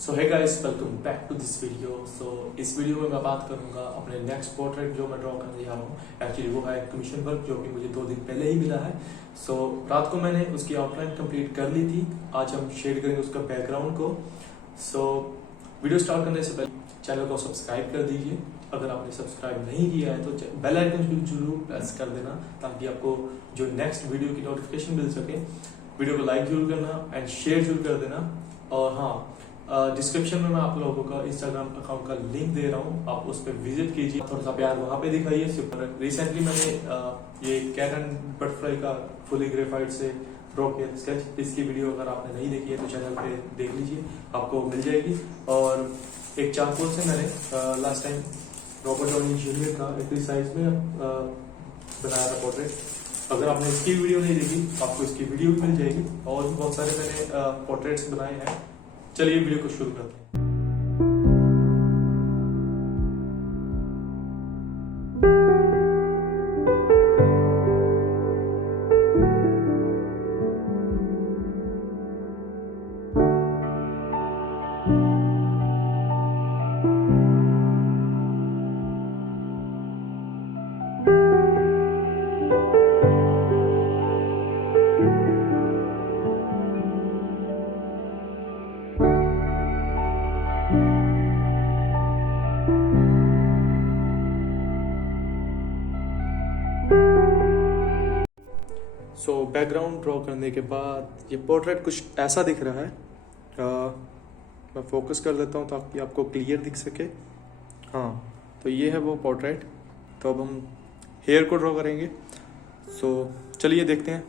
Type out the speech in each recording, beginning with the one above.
So hey guys, welcome back to this video. So इस video में मैं बात करूंगा अपने नेक्स्ट पोर्ट्रेट जो मैं ड्रॉ करने जा रहा हूँ। एक्चुअली वो है कमीशन वर्क जो कि मुझे 2 दिन पहले ही मिला है। सो रात को मैंने उसकी आउटलाइन कंप्लीट कर ली थी। आज हम शेड करेंगे उसका बैकग्राउंड को। सो वीडियो स्टार्ट करने से पहले चैनल को सब्सक्राइब कर दीजिए। अगर आपने सब्सक्राइब नहीं किया है तो बेल आइकन को जरूर प्रेस कर देना ताकि आपको जो नेक्स्ट वीडियो की नोटिफिकेशन मिल सके। वीडियो को लाइक जरूर करना एंड शेयर जरूर कर देना। और हाँ, डिस्क्रिप्शन में मैं आप लोगों का इंस्टाग्राम अकाउंट का लिंक दे रहा हूँ, आप उस पर विजिट कीजिए, थोड़ा सा प्यार वहां पे दिखाइए। रिसेंटली मैंने ये कैट एंड बटरफ्लाई का फुली ग्रेफाइट से ड्रॉ किया स्केच। इसकी वीडियो अगर आपने नहीं देखी है तो चैनल पे देख लीजिए, आपको मिल जाएगी। और एक चारकोल से मैंने last time Robert Downey junior का एक साइज में बनाया था पोर्ट्रेट। अगर आपने इसकी वीडियो नहीं देखी आपको इसकी वीडियो भी मिल जाएगी। और भी बहुत सारे मैंने पोर्ट्रेट्स बनाए हैं। चलिए वीडियो को शुरू करते हैं। सो बैकग्राउंड ड्रॉ करने के बाद ये पोर्ट्रेट कुछ ऐसा दिख रहा है। मैं फोकस कर देता हूँ ताकि आपको क्लियर दिख सके। हाँ, तो ये है वो पोर्ट्रेट। तो अब हम हेयर को ड्रॉ करेंगे। सो चलिए देखते हैं।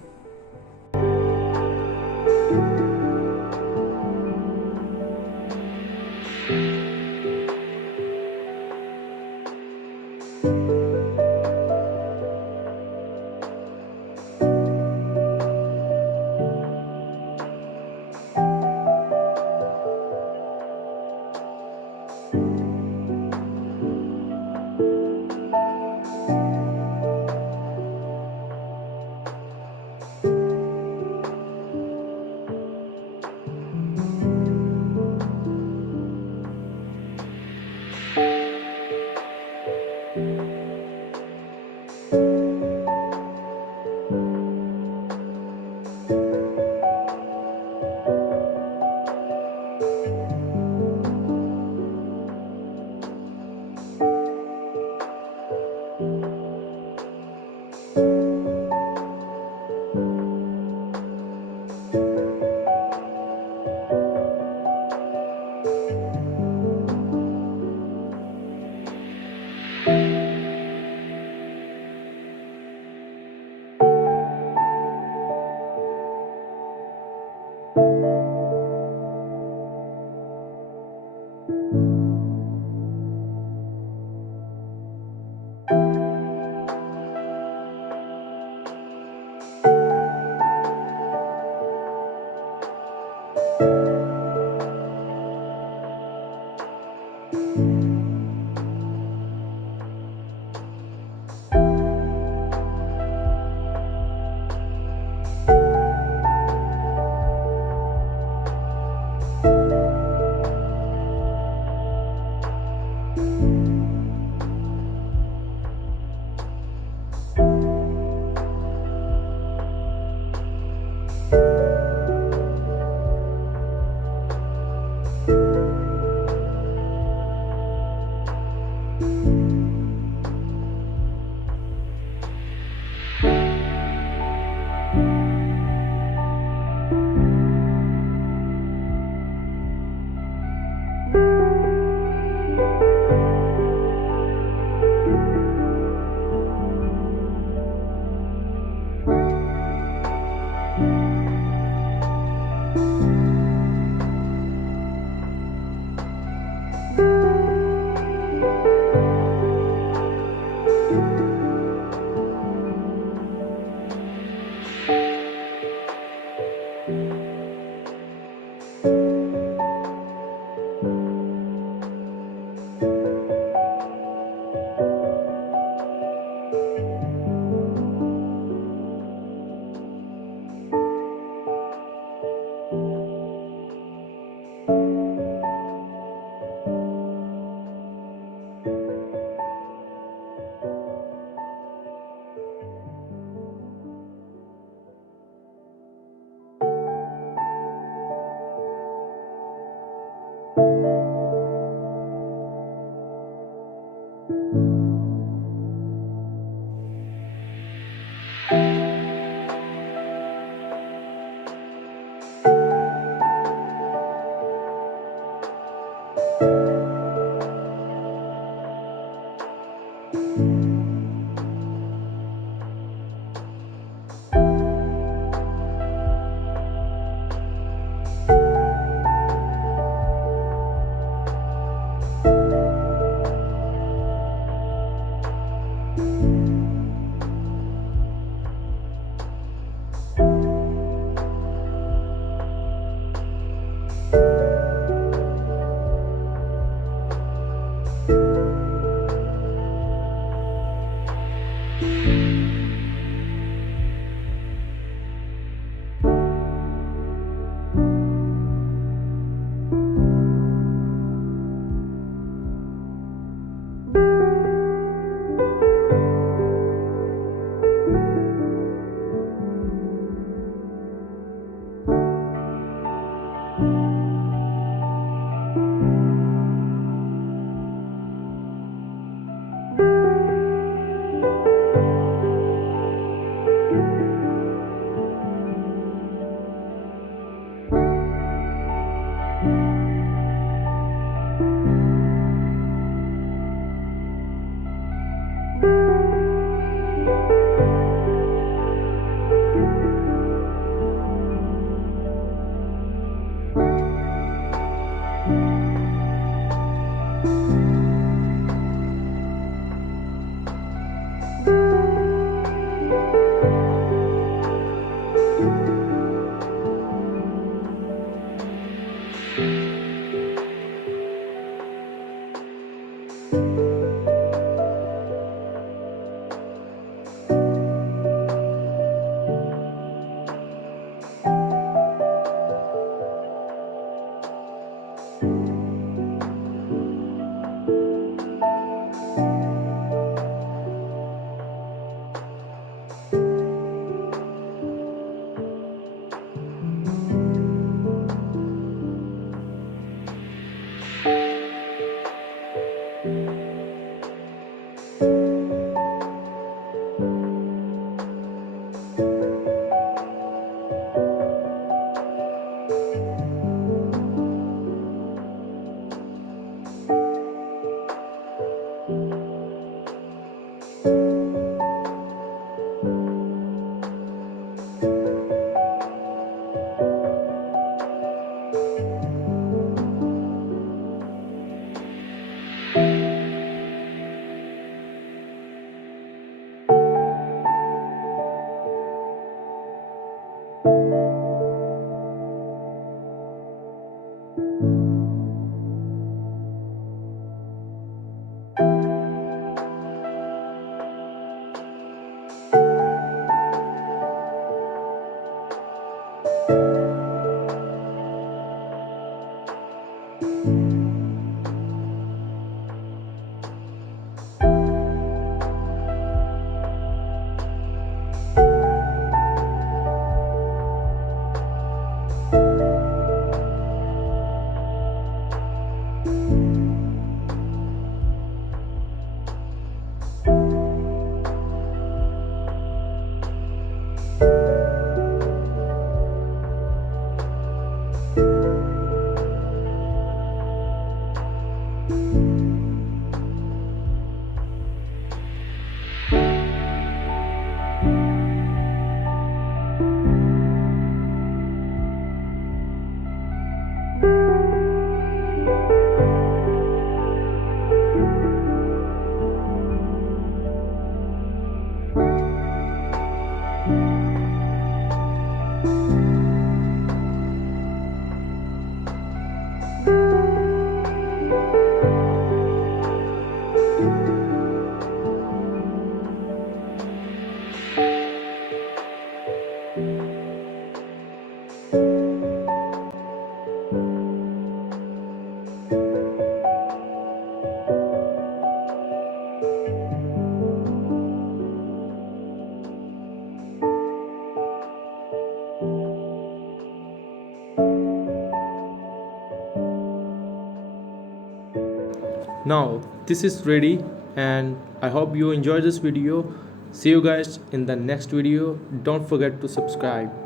Now this is ready, and I hope you enjoy this video. See you guys in the next video. Don't forget to subscribe.